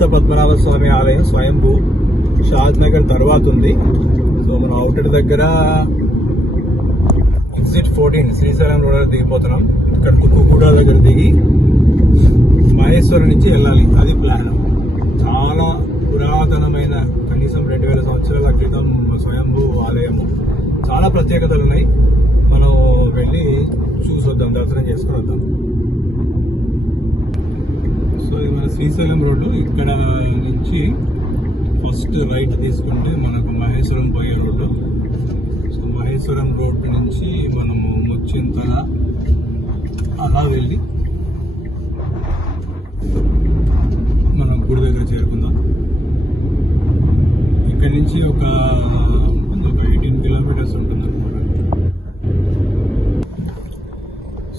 అనంత పద్మనాభ స్వామి ఆలయం స్వయంభూ షాద్ నగర్ తర్వాత ఉంది. సో మనం అవుటర్ దగ్గర ఎగ్జిట్ 14 శ్రీశైలం రోడ్ దిగిపోతున్నాం. ఇక్కడ కుక్కుగూడ దగ్గర దిగి మహేశ్వరం నుంచి వెళ్ళాలి, అది ప్లాన్. చాలా పురాతనమైన, కనీసం 2000 సంవత్సరాల క్రితం స్వయంభూ ఆలయము. చాలా ప్రత్యేకతలు ఉన్నాయి. మనం వెళ్ళి చూసొద్దాం, దర్శనం చేసుకుని వద్దాం. సో ఇది మన శ్రీశైలం రోడ్డు. ఇక్కడ నుంచి ఫస్ట్ రైట్ తీసుకుంటే మనకు మహేశ్వరం పోయే రోడ్డు. సో మహేశ్వరం రోడ్డు నుంచి మనము ముచ్చింతల అలా వెళ్ళి మనం గుడి దగ్గర చేరుకుందాం. ఇక్కడ నుంచి ఒక 18 కిలోమీటర్స్ ఉంటుంది అనుకుంటా.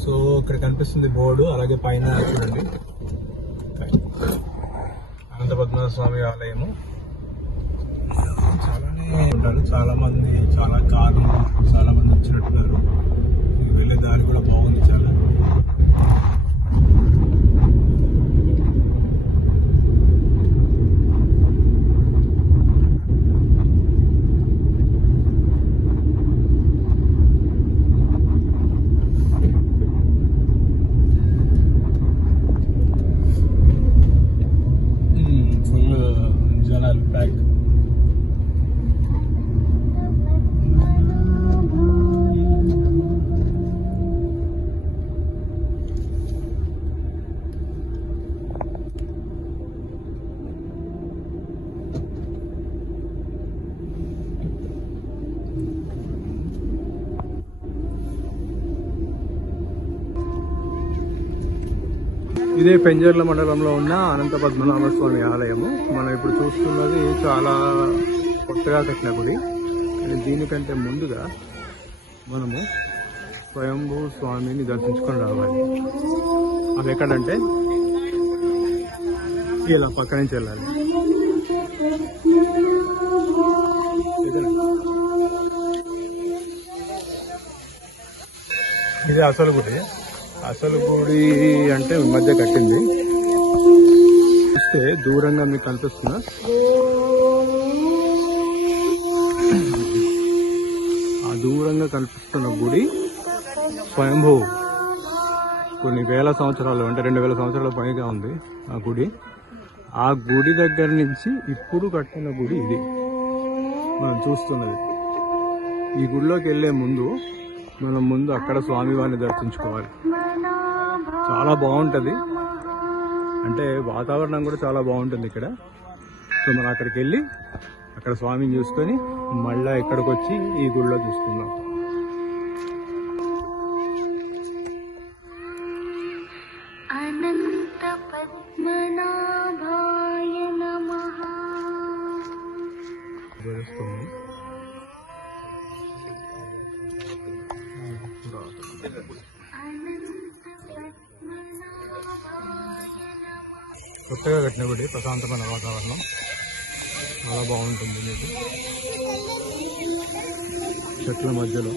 సో ఇక్కడ కనిపిస్తుంది బోర్డు, అలాగే పైన చూడండి అనంత పద్మనాభ స్వామి ఆలయము. చాలానే ఉంటారు, చాలా మంది, చాలా కార్లు, చాలా మంది వచ్చినట్టున్నారు. వెళ్ళే దారి కూడా బాగుంది చాలా. జనాలు ప్యాక్. ఇదే పెంజర్ల మండలంలో ఉన్న అనంత పద్మనాభ స్వామి ఆలయము. మనం ఇప్పుడు చూస్తున్నది చాలా కొత్తగా కట్టిన గుడి. దీనికంటే ముందుగా మనము స్వయంభూ స్వామిని దర్శించుకొని రావాలి. అది ఎక్కడంటే ఇలా పక్క నుంచి వెళ్ళాలి. ఇది అసలు గుడి. అసలు గుడి అంటే ఈ మధ్య కట్టింది. చూస్తే దూరంగా మీకు కనిపిస్తున్నా ఆ దూరంగా కనిపిస్తున్న గుడి స్వయంభూ. కొన్ని వేల సంవత్సరాలు, అంటే 2000 సంవత్సరాల పైగా ఉంది ఆ గుడి. ఆ గుడి దగ్గర నుంచి ఇప్పుడు కట్టిన గుడి ఇది మనం చూస్తున్నది. ఈ గుడిలోకి వెళ్లే ముందు మనం ముందు అక్కడ స్వామివారిని దర్శించుకోవాలి. చాలా బాగుంటుంది, అంటే వాతావరణం కూడా చాలా బాగుంటుంది ఇక్కడ. సో మనం అక్కడికి వెళ్ళి అక్కడ స్వామిని చూసుకొని మళ్ళా ఇక్కడికి వచ్చి ఈ గుడిలో చూసుకుందాం. అనంత పద్మనాభాయ నమః. కొత్తగా కట్టిన గుడి, ప్రశాంతమైన వాతావరణం, చాలా బాగుంటుంది. మీకు చెట్ల మధ్యలో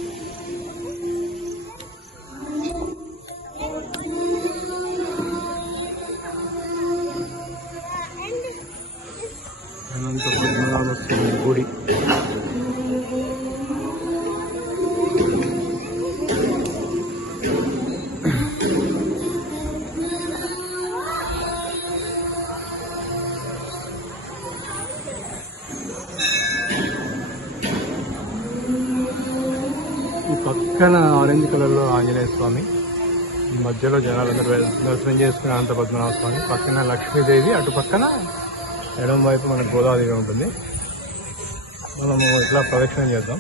అనంత పద్మనాభ స్వామి గుడి. ఈ పక్కన ఆరెంజ్ కలర్ లో ఆంజనేయ స్వామి, ఈ మధ్యలో జనాలందరూ దర్శనం చేసుకునే అనంత పద్మనాభ స్వామి. పక్కన లక్ష్మీదేవి, అటు పక్కన ఎడమ వైపు మనకు గోదావరి ఉంటుంది. మనము ఇట్లా ప్రదక్షిణం చేద్దాం.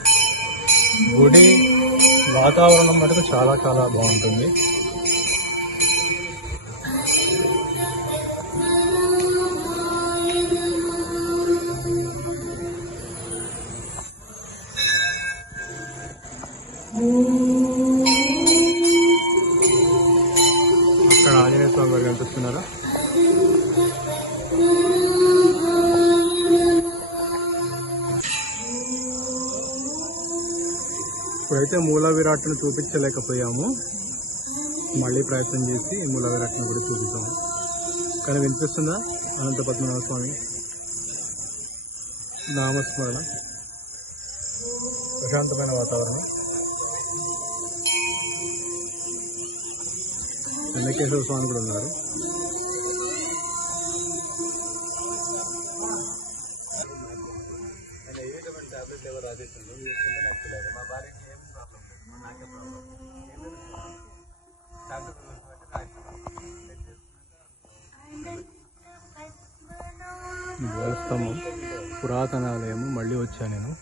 గుడి వాతావరణం మటుకు చాలా చాలా బాగుంటుంది. అక్కడ ఆంజనేయ స్వామి గారు కనిపిస్తున్నారా? ఇప్పుడైతే మూల విరాట్ను చూపించలేకపోయాము, మళ్ళీ ప్రయత్నం చేసి మూల విరాట్ను కూడా చూపిస్తాము. కానీ వినిపిస్తుందా అనంత పద్మనాభ స్వామి నామస్మరణ, ప్రశాంతమైన వాతావరణం. చెన్నకేశ్వర స్వామి కూడా ఉన్నారు. ధ్వజస్తంభం, పురాతన ఆలయము. మళ్ళీ వచ్చా నేను.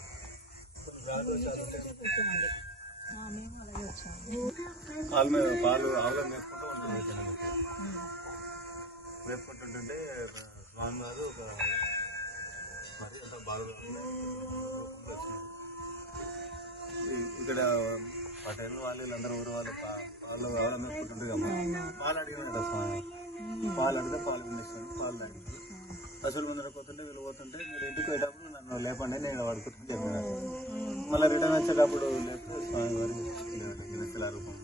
పాలు ఆవులను మేపుకుంటుంటే స్వామివారు ఒక మరి అంత బాగా ఇక్కడ పటేల్ వాళ్ళు వీళ్ళందరూ ఊరు వాళ్ళు వాళ్ళు ఆవులను మేపుకుంటుంటే పాలు అడిగినాడు స్వామి. పాలు అడిగితే పాలు పండిస్తాను. పాలు తాగి అసలు ముందర పోతుంటే వీళ్ళు పోతుంటే మీరు ఇంటికి పోయేటప్పుడు నన్ను లేపండి నేను పడుకుంటుంటే చెప్పినారు. మళ్ళీ రిటర్న్ వచ్చేటప్పుడు లేకపోతే స్వామి వారి రూపం